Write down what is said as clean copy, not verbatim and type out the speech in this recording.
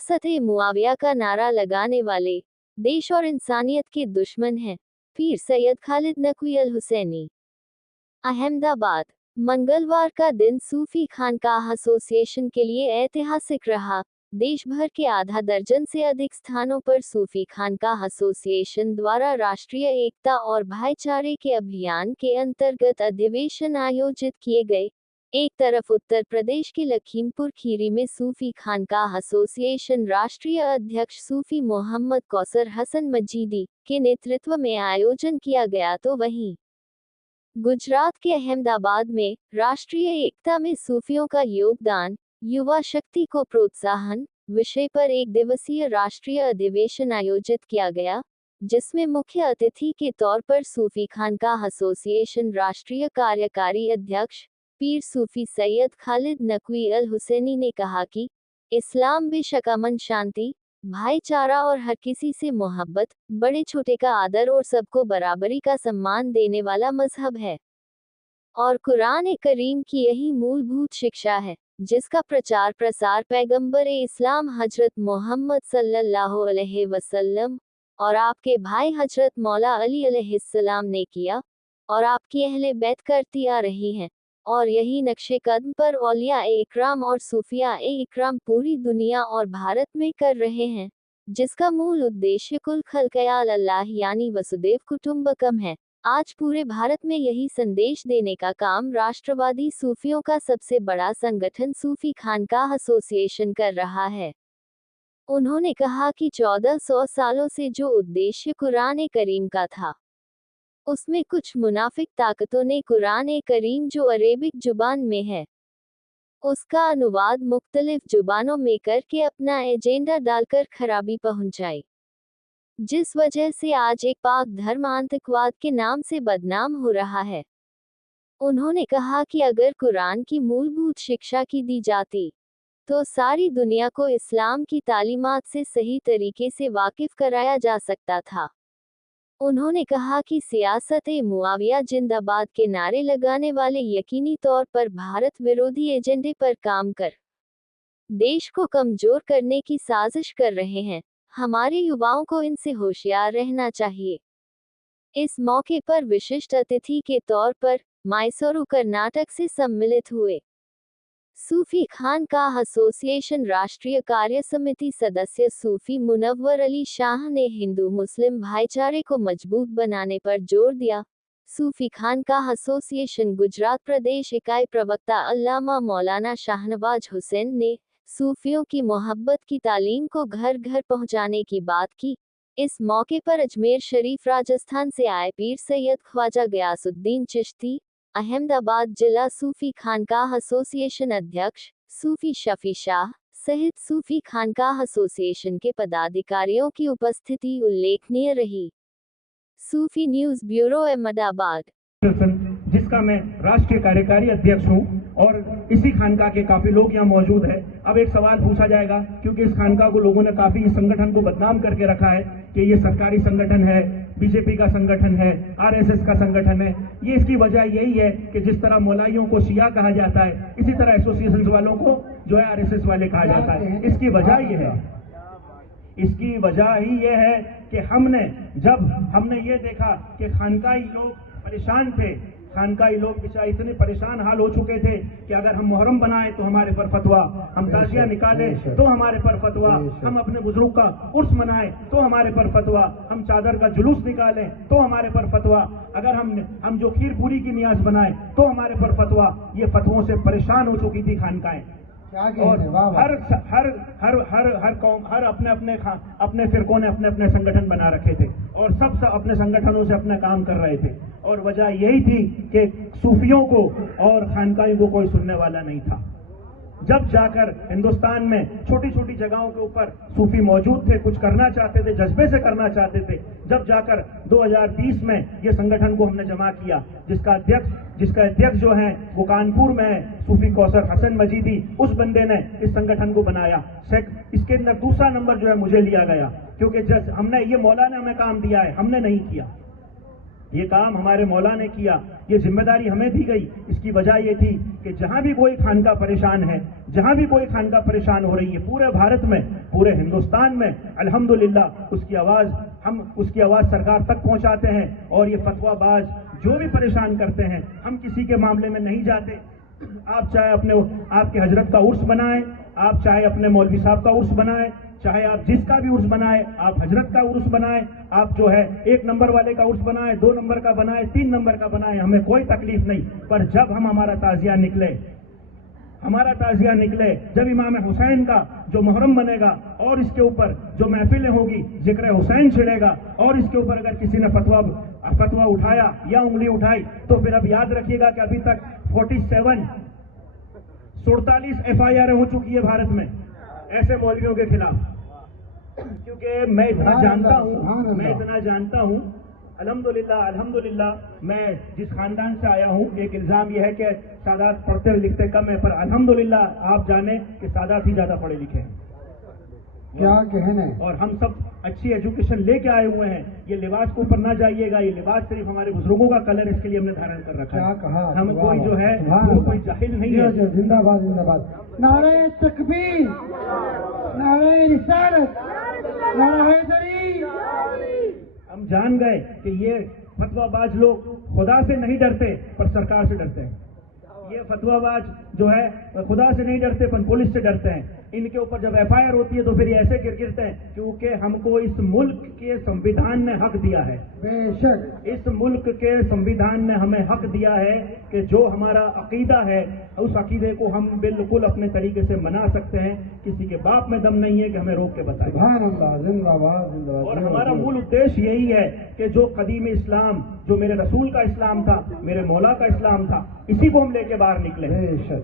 सियासत-ए-मुआविया का नारा लगाने वाले, देश और इंसानियत के दुश्मन हैं, पीर सैयद खालिद नकवी अल हुसैनी। अहमदाबाद, मंगलवार का दिन सूफी खानकाह एसोसिएशन के लिए ऐतिहासिक रहा। देश भर के आधा दर्जन से अधिक स्थानों पर सूफी खानकाह एसोसिएशन द्वारा राष्ट्रीय एकता और भाईचारे के अभियान के अंतर्गत अधिवेशन आयोजित किए गए। एक तरफ उत्तर प्रदेश के लखीमपुर खीरी में सूफी खानकाह एसोसिएशन राष्ट्रीय अध्यक्ष सूफी मोहम्मद कौसर हसन मजीदी के नेतृत्व में आयोजन किया गया, तो वहीं गुजरात के अहमदाबाद में राष्ट्रीय एकता में सूफियों का योगदान, युवा शक्ति को प्रोत्साहन विषय पर एक दिवसीय राष्ट्रीय अधिवेशन आयोजित किया गया, जिसमें मुख्य अतिथि के तौर पर सूफी खानकाह एसोसिएशन राष्ट्रीय कार्यकारी अध्यक्ष पीर सूफी सैयद खालिद नकवी अल हुसैनी ने कहा कि इस्लाम बेशक अमन, शांति, भाईचारा और हर किसी से मोहब्बत, बड़े छोटे का आदर और सबको बराबरी का सम्मान देने वाला मजहब है और कुरान करीम की यही मूलभूत शिक्षा है, जिसका प्रचार प्रसार पैगंबर इस्लाम हजरत मोहम्मद सल्लल्लाहु अलैहि वसल्लम और आपके भाई हजरत मौला अली अलैहिस्सलाम ने किया और आपकी अहले बैत करती आ रही हैं, और यही नक्शे कदम पर औलिया इकराम और सूफिया इकराम पूरी दुनिया और भारत में कर रहे हैं, जिसका मूल उद्देश्य कुल खल्क़याल अल्लाह यानी वसुदेव कुटुंबकम है। आज पूरे भारत में यही संदेश देने का काम राष्ट्रवादी सूफियों का सबसे बड़ा संगठन सूफी खानकाह एसोसिएशन कर रहा है। उन्होंने कहा कि 1400 सालों से जो उद्देश्य कुरान करीम का था, उसमें कुछ मुनाफिक ताकतों ने कुरान करीम जो अरेबिक जुबान में है, उसका अनुवाद मुख्तलिफ जुबानों में करके अपना एजेंडा डालकर खराबी पहुंचाई, जिस वजह से आज एक पाक धर्म आतंकवाद के नाम से बदनाम हो रहा है। उन्होंने कहा कि अगर कुरान की मूलभूत शिक्षा की दी जाती, तो सारी दुनिया को इस्लाम की तालीमात से सही तरीके से वाकिफ कराया जा सकता था। उन्होंने कहा कि सियासत-ए-मुआविया जिंदाबाद के नारे लगाने वाले यकीनी तौर पर भारत विरोधी एजेंडे पर काम कर देश को कमजोर करने की साजिश कर रहे हैं। हमारे युवाओं को इनसे होशियार रहना चाहिए। इस मौके पर विशिष्ट अतिथि के तौर पर मैसूरू कर्नाटक से सम्मिलित हुए सूफी खानकाह एसोसिएशन राष्ट्रीय कार्य समिति सदस्य सूफी मुनव्वर अली शाह ने हिंदू मुस्लिम भाईचारे को मजबूत बनाने पर जोर दिया। सूफी खानकाह एसोसिएशन गुजरात प्रदेश इकाई प्रवक्ता अल्लामा मौलाना शाहनवाज हुसैन ने सूफियों की मोहब्बत की तालीम को घर घर पहुंचाने की बात की। इस मौके पर अजमेर शरीफ राजस्थान से आए पीर सैयद ख्वाजा गयासुद्दीन चिश्ती, अहमदाबाद जिला सूफी खानकाह एसोसिएशन अध्यक्ष सूफी शफी शाह सहित सूफी खानकाह एसोसिएशन के पदाधिकारियों की उपस्थिति उल्लेखनीय रही। सूफी न्यूज़ ब्यूरो अहमदाबाद, जिसका मैं राष्ट्रीय कार्यकारी अध्यक्ष हूं, और इसी खानका के काफी लोग यहाँ मौजूद हैं। अब एक सवाल पूछा जाएगा, क्योंकि इस खानका को लोगों ने काफी इस संगठन को बदनाम करके रखा है कि ये सरकारी संगठन है, बीजेपी का संगठन है, आरएसएस का संगठन है। ये इसकी वजह यही है कि जिस तरह मौलाइयों को शिया कहा जाता है, इसी तरह एसोसिएशन वालों को जो है आरएसएस वाले कहा जाता है। इसकी वजह ये है, इसकी वजह ही ये है कि हमने ये देखा कि खानकाई लोग परेशान थे, खानकाई लोग बेचारे इतने परेशान हाल हो चुके थे कि अगर हम मुहर्रम बनाएं तो हमारे पर फतवा, हम ताजिया निकालें तो हमारे पर फतवा, हम अपने बुजुर्ग का उर्स मनाएं तो हमारे पर फतवा, हम चादर का जुलूस निकालें तो हमारे पर फतवा, अगर हम जो खीर पूरी की नियाज बनाएं तो हमारे पर फतवा। ये फतवों से परेशान हो चुकी थी खानकाएं, और हर कौम, हर अपने फिरकों ने अपने अपने संगठन बना रखे थे, और सब अपने संगठनों से अपना काम कर रहे थे, और वजह यही थी कि सूफियों को और खानकाइयों को कोई सुनने वाला नहीं था। जब जाकर हिंदुस्तान में छोटी छोटी जगहों के ऊपर सूफी मौजूद थे, कुछ करना चाहते थे, जज्बे से करना चाहते थे, जब जाकर 2020 में ये संगठन को हमने जमा किया, जिसका अध्यक्ष जो है वो कानपुर में है, सूफी कौसर हसन मजीदी, उस बंदे ने इस संगठन को बनाया। इसके अंदर दूसरा नंबर जो है मुझे लिया गया, क्योंकि हमने ये मौला ने हमें काम दिया है, हमने नहीं किया, ये काम हमारे मौला ने किया। ये जिम्मेदारी हमें दी गई, इसकी वजह ये थी कि जहां भी कोई खानका परेशान है, जहां भी कोई खानका परेशान हो रही है, पूरे भारत में, पूरे हिंदुस्तान में, अल्हम्दुलिल्लाह उसकी आवाज सरकार तक पहुंचाते हैं। और ये फतवाबाज जो भी परेशान करते हैं, हम किसी के मामले में नहीं जाते। आप चाहे आपके हजरत का उर्स बनाएं, आप चाहे अपने मौलवी साहब का उर्स बनाएं, चाहे आप जिसका भी उर्स बनाएं, आप हजरत का उर्स बनाएं, आप जो है 1 नंबर वाले का उर्स बनाएं, 2 नंबर का बनाएं, 3 नंबर का बनाएं, हमें कोई तकलीफ नहीं। पर जब हमारा ताजिया निकले, जब इमाम हुसैन का जो मुहर्रम बनेगा और इसके ऊपर जो महफिलें होगी, जिक्र हुसैन छिड़ेगा और इसके ऊपर अगर किसी ने फतवा उठाया या उंगली उठाई, तो फिर अब याद रखिएगा कि अभी तक 47 FIR हो चुकी है भारत में ऐसे मौलवियों के खिलाफ। क्योंकि मैं इतना जानता हूं अल्हम्दुलिल्लाह मैं जिस खानदान से आया हूं, एक इल्जाम यह है कि सादात पढ़ते लिखते कम है, पर अल्हम्दुलिल्लाह आप जाने कि सादात ही ज्यादा पढ़े लिखे हैं। क्या कहने, और हम सब अच्छी एजुकेशन लेके आए हुए हैं। ये लिबास के ऊपर ना जाइएगा, ये लिबास सिर्फ हमारे बुजुर्गों का कलर, इसके लिए हमने धारण कर रखा है। क्या कहा, हम कोई जो है वो कोई जाहिल नहीं है। जिंदाबाद जिंदाबाद, नारे तकबीर, नारे रिसालत, नारे हैदरी। हम जान गए कि ये फतवाबाज लोग खुदा से नहीं डरते पर सरकार से डरते हैं। ये फतवाबाज जो है खुदा से नहीं डरते पर पुलिस से डरते हैं। इनके ऊपर जब FIR होती है तो फिर ये ऐसे गिरते हैं, क्योंकि हमको इस मुल्क के संविधान ने हक दिया है। बेशक इस मुल्क के संविधान ने हमें हक दिया है कि जो हमारा अकीदा है, उस अकीदे को हम बिल्कुल अपने तरीके से मना सकते हैं। किसी के बाप में दम नहीं है कि हमें रोक के बताए। जिंदाबाद जिंदाबाद। और हमारा मूल उद्देश्य यही है कि जो कदीम इस्लाम, जो मेरे रसूल का इस्लाम था, मेरे मौला का इस्लाम था, इसी को हम लेके बाहर निकले। बेशक।